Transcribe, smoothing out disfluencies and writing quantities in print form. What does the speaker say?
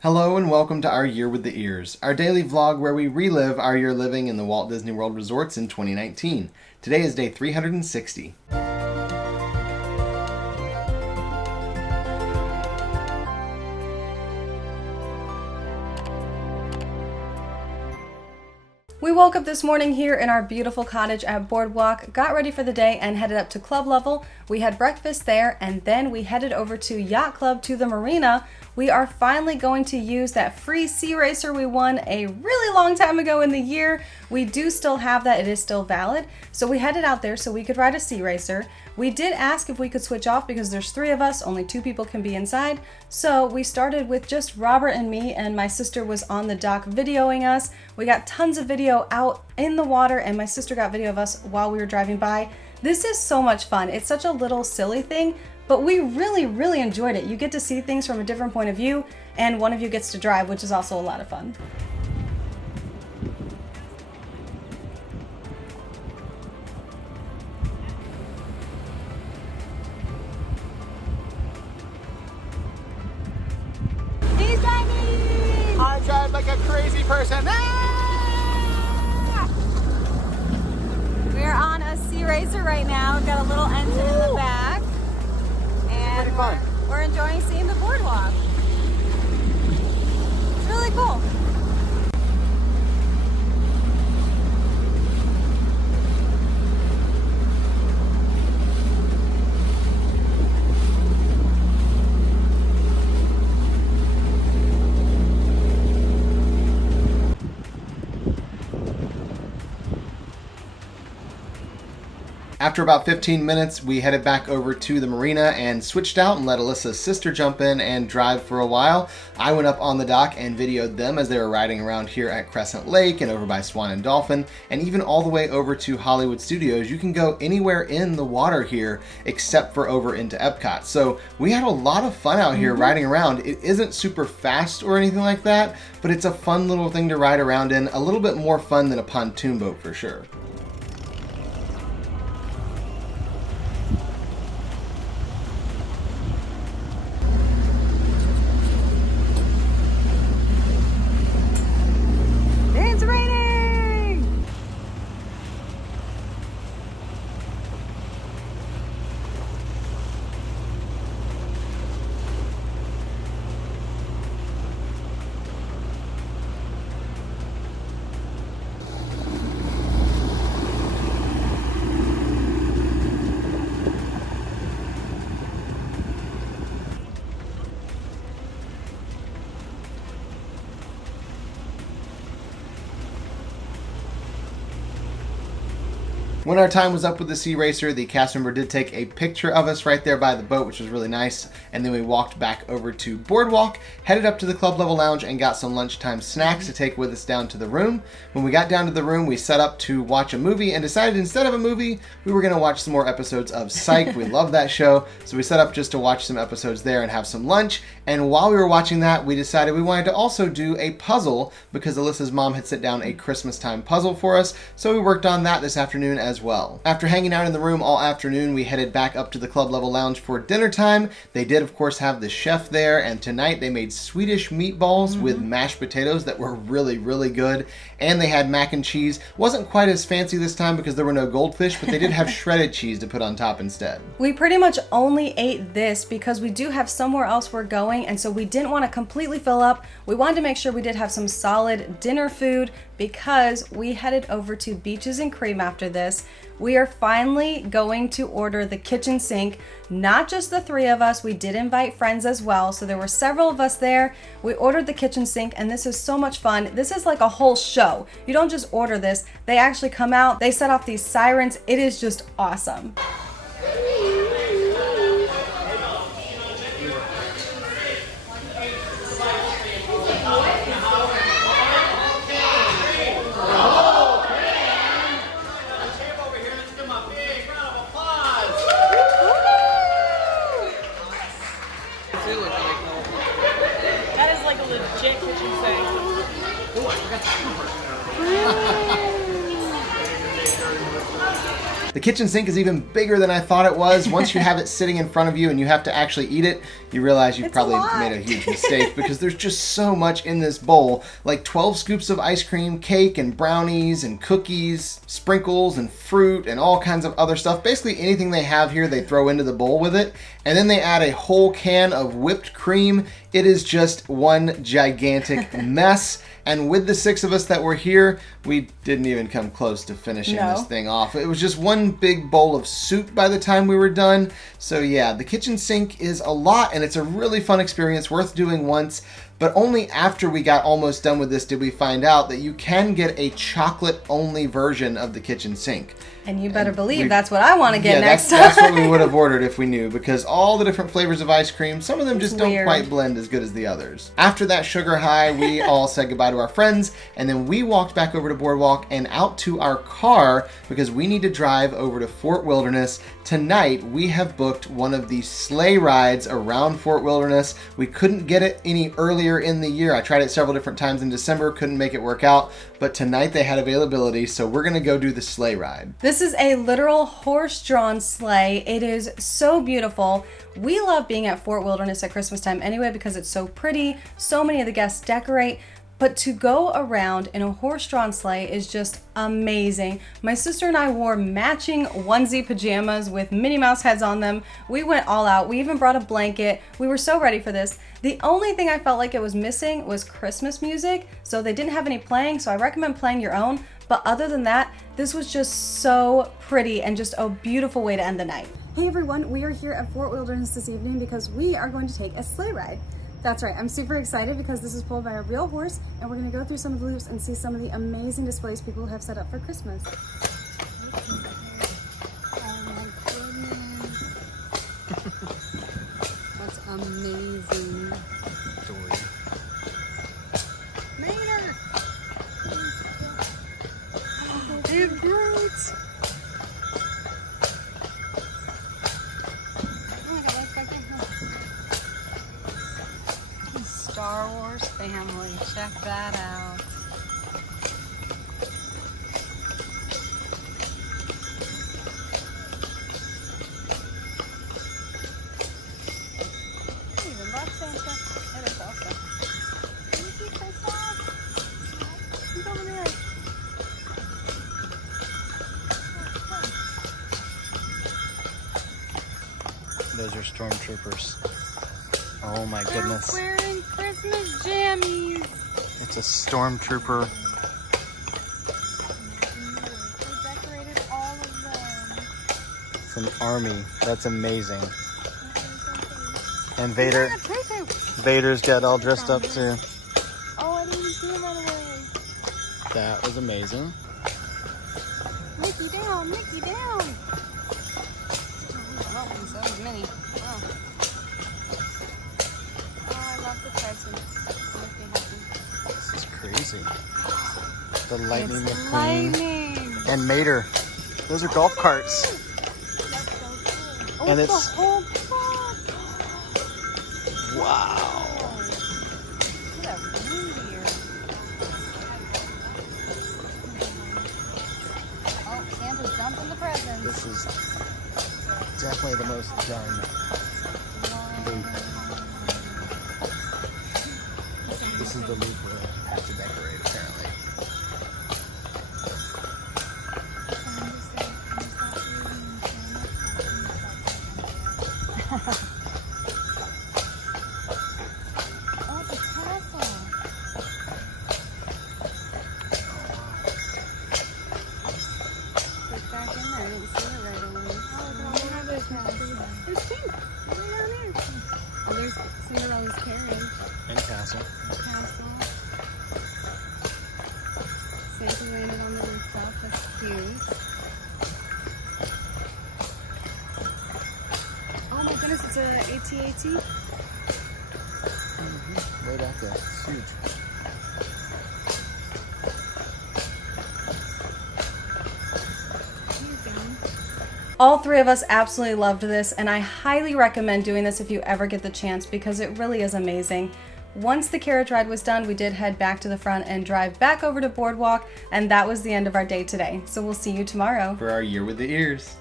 Hello and welcome to our Year with the Ears, our daily vlog where we relive our year living in the Walt Disney World resorts in 2019. Today is day 360. We woke up this morning here in our beautiful cottage at Boardwalk, got ready for the day, and headed up to Club Level. We had breakfast there, and then we headed over to Yacht Club to the marina. We are finally going to use that free sea racer we won a really long time ago in the year. We do still have that, it is still valid. So we headed out there so we could ride a sea racer. We did ask if we could switch off because there's 3 of us, only 2 people can be inside. So we started with just Robert and me, and my sister was on the dock videoing us. We got tons of video out in the water, and my sister got video of us while we were driving by. This is so much fun. It's such a little silly thing, but we really enjoyed it. You get to see things from a different point of view, and one of you gets to drive, which is also a lot of fun. He's driving! I drive like a crazy person. We're on a sea racer right now. We've got a little engine in the back. And Pretty fun. we're enjoying seeing the boardwalk. It's really cool. After about 15 minutes, we headed back over to the marina and switched out and let Alyssa's sister jump in and drive for a while. I went up on the dock and videoed them as they were riding around here at Crescent Lake and over by Swan and Dolphin, and even all the way over to Hollywood Studios. You can go anywhere in the water here except for over into Epcot. So we had a lot of fun out here riding around. It isn't super fast or anything like that, but it's a fun little thing to ride around in. A little bit more fun than a pontoon boat for sure. It's raining! When our time was up with the Sea Racer, the cast member did take a picture of us right there by the boat, which was really nice. And then we walked back over to Boardwalk, headed up to the Club Level Lounge, and got some lunchtime snacks to take with us down to the room. When we got down to the room, we set up to watch a movie and decided instead of a movie, we were going to watch some more episodes of Psych. We love that show. So we set up just to watch some episodes there and have some lunch. And while we were watching that, we decided we wanted to also do a puzzle because Alyssa's mom had set down a Christmas time puzzle for us. So we worked on that this afternoon as well. After hanging out in the room all afternoon, we headed back up to the Club Level Lounge for dinner time. They did, of course, have the chef there, and tonight they made Swedish meatballs with mashed potatoes that were really good. And they had mac and cheese. Wasn't quite as fancy this time because there were no goldfish, but they did have shredded cheese to put on top instead. We pretty much only ate this because we do have somewhere else we're going, and so we didn't want to completely fill up. We wanted to make sure we did have some solid dinner food because we headed over to Beaches and Cream after this. We are finally going to order the kitchen sink. Not just the 3 of us, we did invite friends as well. So there were several of us there. We ordered the kitchen sink, and this is so much fun. This is like a whole show. You don't just order this. They actually come out, they set off these sirens. It is just awesome. That is like a legit kitchen sink. Oh, I forgot the cover. The kitchen sink is even bigger than I thought it was. Once you have it sitting in front of you and you have to actually eat it, you realize you've It's probably a lot. made a huge mistake because there's just so much in this bowl. Like 12 scoops of ice cream, cake and brownies and cookies, sprinkles and fruit and all kinds of other stuff. Basically anything they have here, they throw into the bowl with it. And then they add a whole can of whipped cream. It is just one gigantic mess. And with the 6 of us that were here, we didn't even come close to finishing this thing off. It was just one big bowl of soup by the time we were done. So yeah, the kitchen sink is a lot, and it's a really fun experience, worth doing once. But only after we got almost done with this did we find out that you can get a chocolate-only version of the kitchen sink. And you better believe that's what I want to get next time. That's what we would have ordered if we knew, because all the different flavors of ice cream, some of them just don't weird. quite blend as good as the others. After that sugar high, we all said goodbye to our friends, and then we walked back over to Boardwalk and out to our car because we need to drive over to Fort Wilderness. Tonight, we have booked one of the sleigh rides around Fort Wilderness. We couldn't get it any earlier in the year. I tried it several different times in December, couldn't make it work out, but tonight they had availability, so we're gonna go do the sleigh ride. This is a literal horse-drawn sleigh. It is so beautiful. We love being at Fort Wilderness at Christmas time anyway because it's so pretty. So many of the guests decorate. But to go around in a horse-drawn sleigh is just amazing. My sister and I wore matching onesie pajamas with Minnie Mouse heads on them. We went all out. We even brought a blanket. We were so ready for this. The only thing I felt like it was missing was Christmas music. So they didn't have any playing, so I recommend playing your own. But other than that, this was just so pretty and just a beautiful way to end the night. Hey everyone, we are here at Fort Wilderness this evening because we are going to take a sleigh ride. That's right, I'm super excited because this is pulled by a real horse and we're gonna go through some of the loops and see some of the amazing displays people have set up for Christmas. That's amazing. Maynard! It's great! Star Wars family, check that out. Even brought Santa. That is awesome. Can you see Christmas? He's over there. Those are stormtroopers. Oh my goodness. They're wearing Christmas jammies. It's a stormtrooper. They decorated all of them. It's an army. That's amazing. And Vader. Vader's got all dressed up too. Oh, I didn't even see him right away. That was amazing. Mickey down, Mickey down. Oh, so was Minnie. Oh. I love the presents. Make me happy. This is crazy. The Lightning It's McQueen. lightning. And Mater. Those are golf carts. That's so cool. And Oh, it's- the whole box. Wow. Look at that reindeer. Oh, Santa's dumping the presents. This is definitely the most done loop. This is the loop where I have to decorate, apparently. Oh, it's a castle. Look back in there. I didn't see it right away. Oh, there's pink. Way down there. Oh, there's Cinderella's carriage. And castle. Castle. Santa landed on the rooftop. That's cute. Oh my goodness, it's a AT-AT. Way back there. It's huge. All three of us absolutely loved this, and I highly recommend doing this if you ever get the chance because it really is amazing. Once the carriage ride was done, we did head back to the front and drive back over to Boardwalk, and that was the end of our day today. So we'll see you tomorrow. For our Year with the Ears.